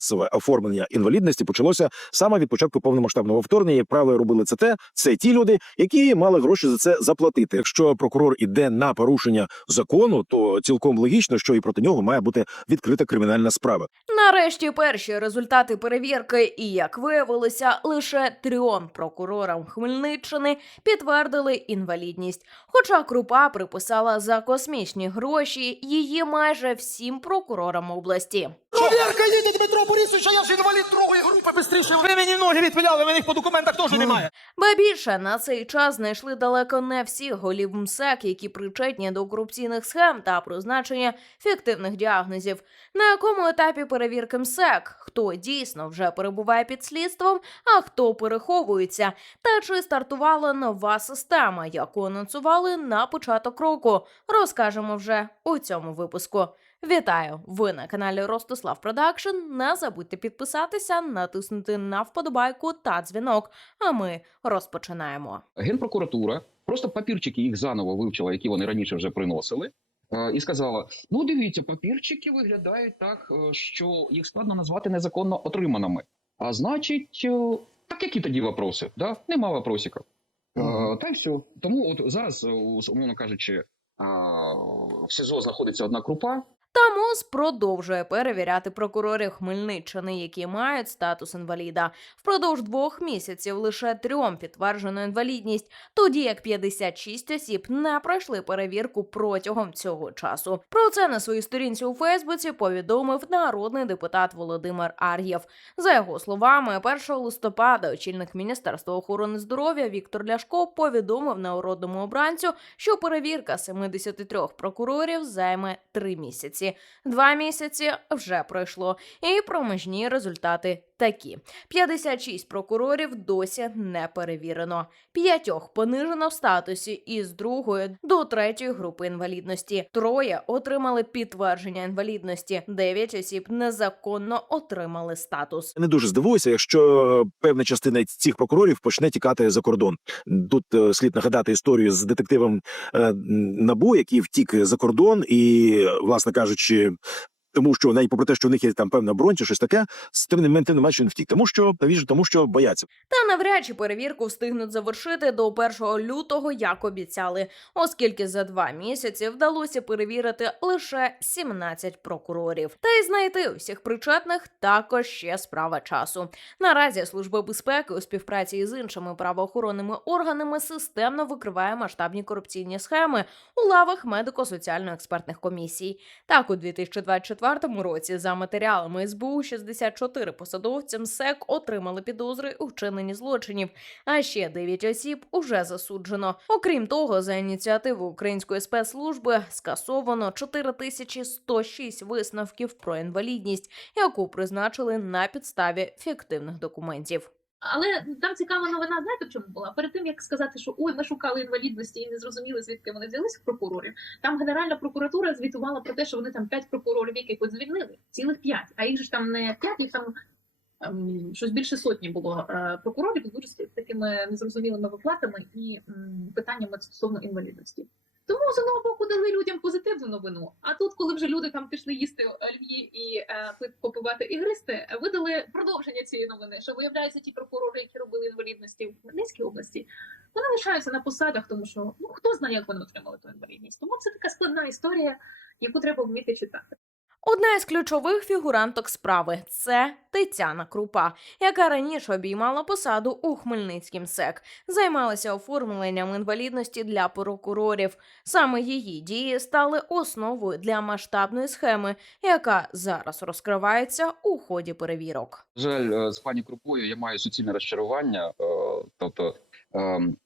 масове оформлення інвалідності почалося саме від початку повномасштабного вторгнення. Як правило, робили це те. Це ті люди, які мали гроші за це заплатити. Якщо прокурор іде на порушення закону, то цілком логічно, що і проти нього має бути відкрита кримінальна справа. Нарешті перші результати перевірки, і як виявилося, лише трьом прокурорам Хмельниччини підтвердили інвалідність. Хоча крупа приписала за космічні гроші її майже всім прокурорам області. Проверка їде Дмитро Борисович, а я ж інвалід другої групи бистріше. Ви мені ноги відпиляли, мене їх по документах теж немає. Ба більше на цей час знайшли далеко не всіх голів МСЕК, які причетні до корупційних схем та призначення фіктивних діагнозів. На якому етапі перевірки МСЕК, хто дійсно вже перебуває під слідством, а хто переховується, та чи стартувала нова система, яку анонсували на початок року, розкажемо вже у цьому випуску. Вітаю! Ви на каналі Ростислав Продакшн. Не забудьте підписатися, натиснути на вподобайку та дзвінок. А ми розпочинаємо. Генпрокуратура просто папірчики їх заново вивчила, які вони раніше вже приносили, е, і сказала: ну дивіться, папірчики виглядають так, е, що їх складно назвати незаконно отриманими. А значить, е, так які тоді вопроси? Да? Нема вопросиків. Е, Та й все. Тому от зараз, умовно кажучи, в СІЗО знаходиться одна крупа, Та МОЗ продовжує перевіряти прокурорів Хмельниччини, які мають статус інваліда. Впродовж двох місяців лише трьом підтверджено інвалідність, тоді як 56 осіб не пройшли перевірку протягом цього часу. Про це на своїй сторінці у Фейсбуці повідомив народний депутат Володимир Ар'єв. За його словами, 1 листопада очільник Міністерства охорони здоров'я Віктор Ляшко повідомив народному обранцю, що перевірка 73 прокурорів займе три місяці. Два місяці вже пройшло, і проміжні результати такі: 56 прокурорів досі не перевірено, п'ятьох понижено в статусі із другої до третьої групи інвалідності. Троє отримали підтвердження інвалідності, дев'ять осіб незаконно отримали статус. Не дуже здивуюся, якщо певна частина цих прокурорів почне тікати за кордон. Тут е, слід нагадати історію з детективом е, набу, який втік за кордон, і, власне кажучи. Тому що навіть попри те, що у них є там певна бронь чи щось таке, з тим не мен- не менше він втік. Тому що навіщо, тому що бояться. Та навряд чи перевірку встигнуть завершити до 1 лютого, як обіцяли, оскільки за два місяці вдалося перевірити лише 17 прокурорів. Та й знайти усіх причетних також ще справа часу. Наразі служба безпеки у співпраці з іншими правоохоронними органами системно викриває масштабні корупційні схеми у лавах медико-соціально-експертних комісій. Так, у 2024 році за матеріалами СБУ 64 посадовця МСЕК отримали підозри у вчиненні злочинів, а ще 9 осіб уже засуджено. Окрім того, за ініціативу української спецслужби скасовано 4106 висновків про інвалідність, яку призначили на підставі фіктивних документів. Але там цікава новина, знаєте, в чому була? Перед тим як сказати, що ой, ми шукали інвалідності і не зрозуміли, звідки вони взялися прокурорів. Там Генеральна прокуратура звітувала про те, що вони там п'ять прокурорів якихось звільнили, цілих п'ять. А їх ж там не п'ять, їх там ем, щось більше сотні було е, прокурорів з дуже з такими незрозумілими виплатами і м, питаннями стосовно інвалідності. Тому з одного боку дали людям позитивну новину. А тут, коли вже люди там пішли їсти олів'є і е, попивати і гристи, видали продовження цієї новини, що виявляється, ті прокурори, які робили інвалідності в Хмельницькій області, вони лишаються на посадах, тому що ну хто знає, як вони отримали ту інвалідність. Тому це така складна історія, яку треба вміти читати. Одна із ключових фігуранток справи це Тетяна Крупа, яка раніше обіймала посаду у Хмельницькім СЕК, займалася оформленням інвалідності для прокурорів. Саме її дії стали основою для масштабної схеми, яка зараз розкривається у ході перевірок. Жаль, е, з пані Крупою я маю суцільне розчарування. е, Тобто, ем,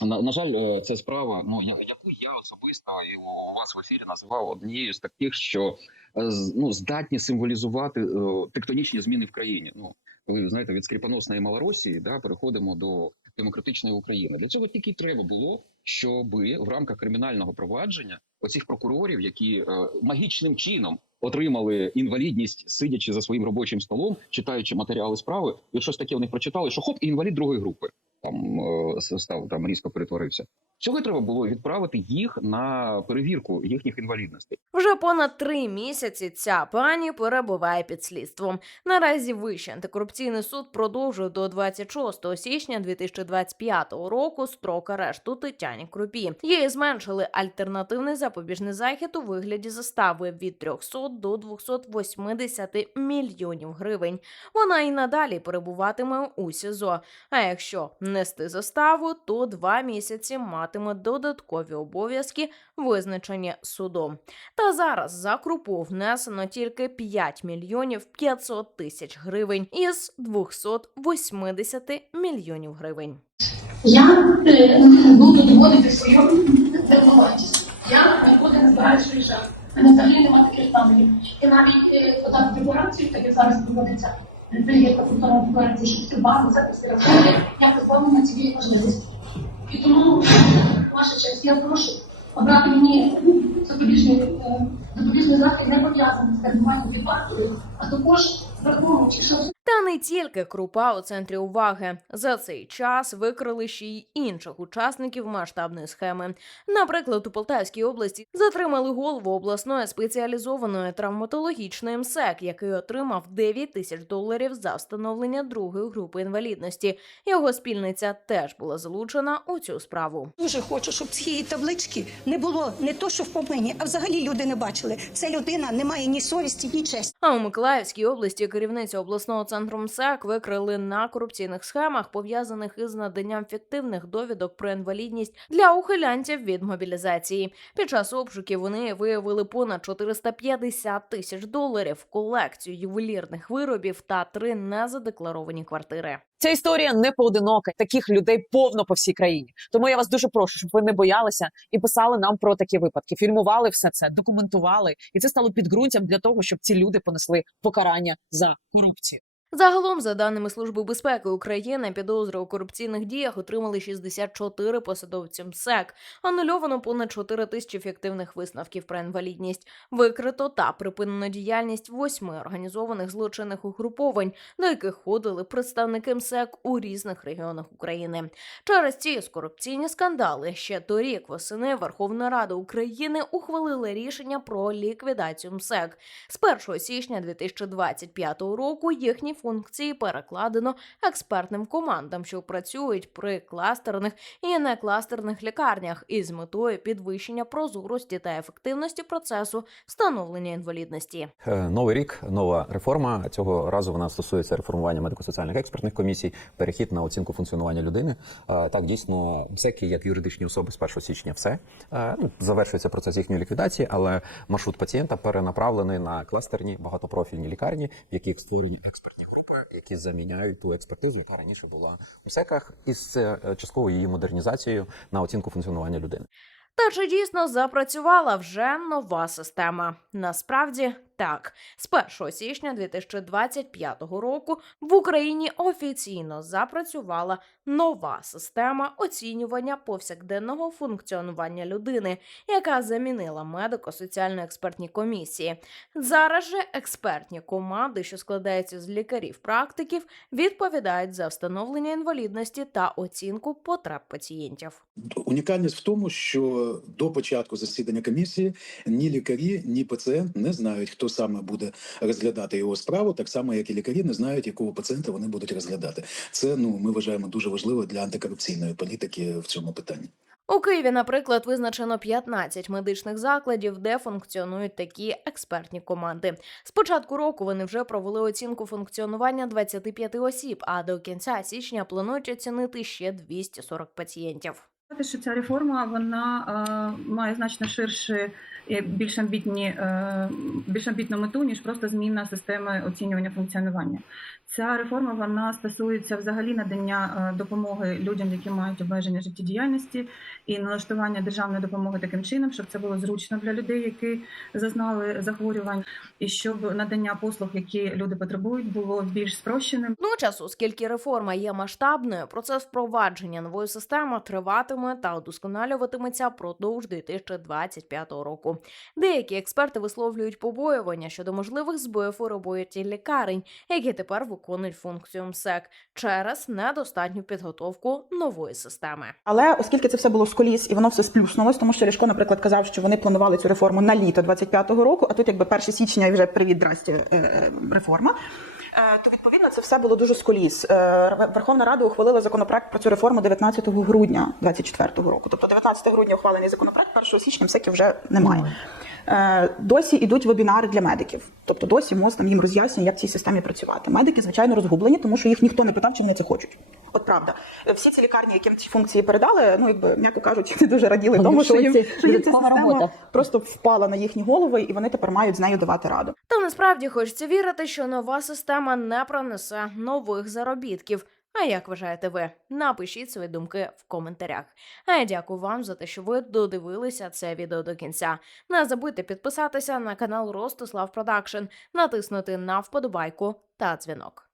на, на жаль, е, ця справа, ну яку я особисто і у вас в ефірі називав однією з таких, що е, ну здатні символізувати е, тектонічні зміни в країні. Ну ви знаєте, від скріпоносної Малоросії да переходимо до демократичної України. Для цього тільки треба було, щоб в рамках кримінального провадження оцих прокурорів, які магічним чином отримали інвалідність, сидячи за своїм робочим столом, читаючи матеріали справи, і щось таке вони прочитали, що хоп, і інвалід другої групи. Там е, став там різко перетворився. Цього треба було відправити їх на перевірку їхніх інвалідностей. Вже понад три місяці ця пані перебуває під слідством. Наразі Вищий антикорупційний суд продовжує до 26 січня 2025 року строк арешту Тетяні Крупі. Їй зменшили альтернативний запобіжний захід у вигляді застави від 300 до 280 мільйонів гривень. Вона і надалі перебуватиме у СІЗО. А якщо нести заставу, то два місяці матиме додаткові обов'язки, визначені судом. Та зараз за крупу внесено тільки 5 мільйонів 500 тисяч гривень із 280 мільйонів гривень. Я е, буду доводити свою. Я нікуди не збираюся. У взагалі немає таких намірів. І навіть е, подати декларацію, так як зараз проводиться перевірка культурної декларації, щоб цю базу записи рахунки, я позбавлена цієї можливості. І тому, ваша честь, я прошу обрати мені запобіжний, е, запобіжний захід не пов'язаний з перебуванням під вартою, а також враховуючи, що Та не тільки крупа у центрі уваги. За цей час викрили ще й інших учасників масштабної схеми. Наприклад, у Полтавській області затримали голову обласної спеціалізованої травматологічної МСЕК, який отримав 9 тисяч доларів за встановлення другої групи інвалідності. Його спільниця теж була залучена у цю справу. Дуже хочу, щоб цієї таблички не було не то, що в помині, а взагалі люди не бачили. Ця людина не має ні совісті, ні честі. А у Миколаївській області керівницю обласного центру МСЕК викрили на корупційних схемах, пов'язаних із наданням фіктивних довідок про інвалідність для ухилянців від мобілізації. Під час обшуків вони виявили понад 450 тисяч доларів, колекцію ювелірних виробів та три незадекларовані квартири. Ця історія не поодинока. Таких людей повно по всій країні. Тому я вас дуже прошу, щоб ви не боялися і писали нам про такі випадки. Фільмували все це, документували, і це стало підґрунтям для того, щоб ці люди понесли покарання за корупцію. Загалом, за даними Служби безпеки України, підозри у корупційних діях отримали 64 посадовці МСЕК, анульовано понад 4 тисячі фіктивних висновків про інвалідність, викрито та припинено діяльність восьми організованих злочинних угруповань, до яких ходили представники МСЕК у різних регіонах України. Через ці корупційні скандали ще торік восени Верховна Рада України ухвалила рішення про ліквідацію МСЕК. З 1 січня 2025 року їхні функції перекладено експертним командам, що працюють при кластерних і некластерних лікарнях із метою підвищення прозорості та ефективності процесу встановлення інвалідності. Е, Новий рік, нова реформа. Цього разу вона стосується реформування медико-соціальних експертних комісій, перехід на оцінку функціонування людини. Е, Так, дійсно, МСЕКи, як юридичні особи з 1 січня, все Е, ну, завершується процес їхньої ліквідації, але маршрут пацієнта перенаправлений на кластерні багатопрофільні лікарні, в яких створені експертні групи, які заміняють ту експертизу, яка раніше була у секах, із частково її модернізацією на оцінку функціонування людини. Та чи дійсно запрацювала вже нова система? Насправді так. З 1 січня 2025 року в Україні офіційно запрацювала нова система оцінювання повсякденного функціонування людини, яка замінила медико-соціально експертні комісії. Зараз же експертні команди, що складаються з лікарів-практиків, відповідають за встановлення інвалідності та оцінку потреб пацієнтів. Унікальність в тому, що до початку засідання комісії ні лікарі, ні пацієнт не знають, хто саме буде розглядати його справу, так само як і лікарі не знають, якого пацієнта вони будуть розглядати. Це ну ми вважаємо дуже важливо для антикорупційної політики в цьому питанні. У Києві, наприклад, визначено 15 медичних закладів, де функціонують такі експертні команди. З початку року вони вже провели оцінку функціонування 25 осіб, а до кінця січня планують оцінити ще 240 пацієнтів. Що ця реформа вона е, має значно ширше і більш амбітні, е, більш амбітну мету, ніж просто зміна системи оцінювання функціонування. Ця реформа вона стосується взагалі надання е, допомоги людям, які мають обмеження життєдіяльності, і налаштування державної допомоги таким чином, щоб це було зручно для людей, які зазнали захворювань, і щоб надання послуг, які люди потребують, було більш спрощеним. Водночас, оскільки реформа є масштабною, процес впровадження нової системи триватиме та удосконалюватиметься продовж 2025 року. Деякі експерти висловлюють побоювання щодо можливих збоїв у роботі лікарень, які тепер виконують функцію МСЕК через недостатню підготовку нової системи. Але оскільки це все було з коліс і воно все сплюснулось, тому що Ляшко, наприклад, казав, що вони планували цю реформу на літо 25-го року, а тут якби 1 січня і вже привіт, здрасте, е, е, реформа. Е, То відповідно це все було дуже з коліс. Верховна Рада ухвалила законопроект про цю реформу 19 грудня 24-го року. Тобто 19 грудня ухвалений законопроект, 1 січня всяки вже немає. Е, Досі йдуть вебінари для медиків. Тобто досі МОЗ там їм роз'яснює, як в цій системі працювати. Медики, звичайно, розгублені, тому що їх ніхто не питав, чи вони це хочуть. От правда, всі ці лікарні, яким ці функції передали, ну якби м'яко кажучи, не дуже раділи тому, що їм, що їм ця система просто впала на їхні голови, і вони тепер мають з нею давати раду. Та насправді хочеться вірити, що нова система не принесе нових заробітків. А як вважаєте ви? Напишіть свої думки в коментарях. А я дякую вам за те, що ви додивилися це відео до кінця. Не забудьте підписатися на канал Ростислав Продакшн, натиснути на вподобайку та дзвінок.